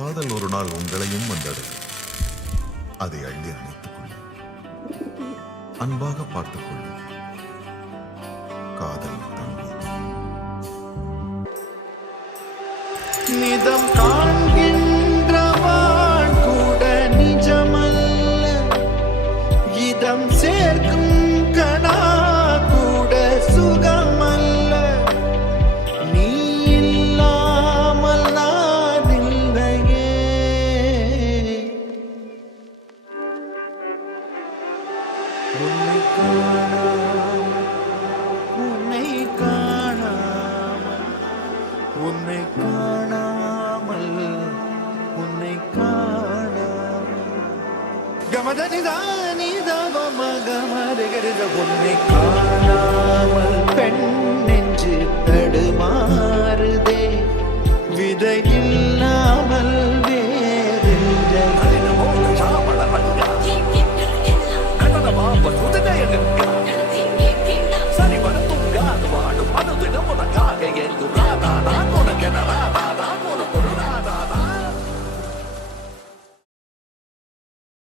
காதல் ஒரு நாள் உங்களையும் வந்தடையும். அதை அள்ளி அணைத்துக் கொள்ளும், அன்பாக பார்த்துக் கொள்ளும். காதல் தம்பி நிதம் காண்கின்றவான் கூட நிஜமல்ல, இதம் சேர்க்கும் கணா கூட சுகமல்ல. நீ இல்லாமல் நான் இல்லையே. உன்னை காணாமல், உன்னை காணாமல், உன்னை காணாமல், உன்னை காணாமல். கமதனிதானிதவமகமருகிறது. உன்னை காணாமல் பெண் நெஞ்சு தடுமாறுதே.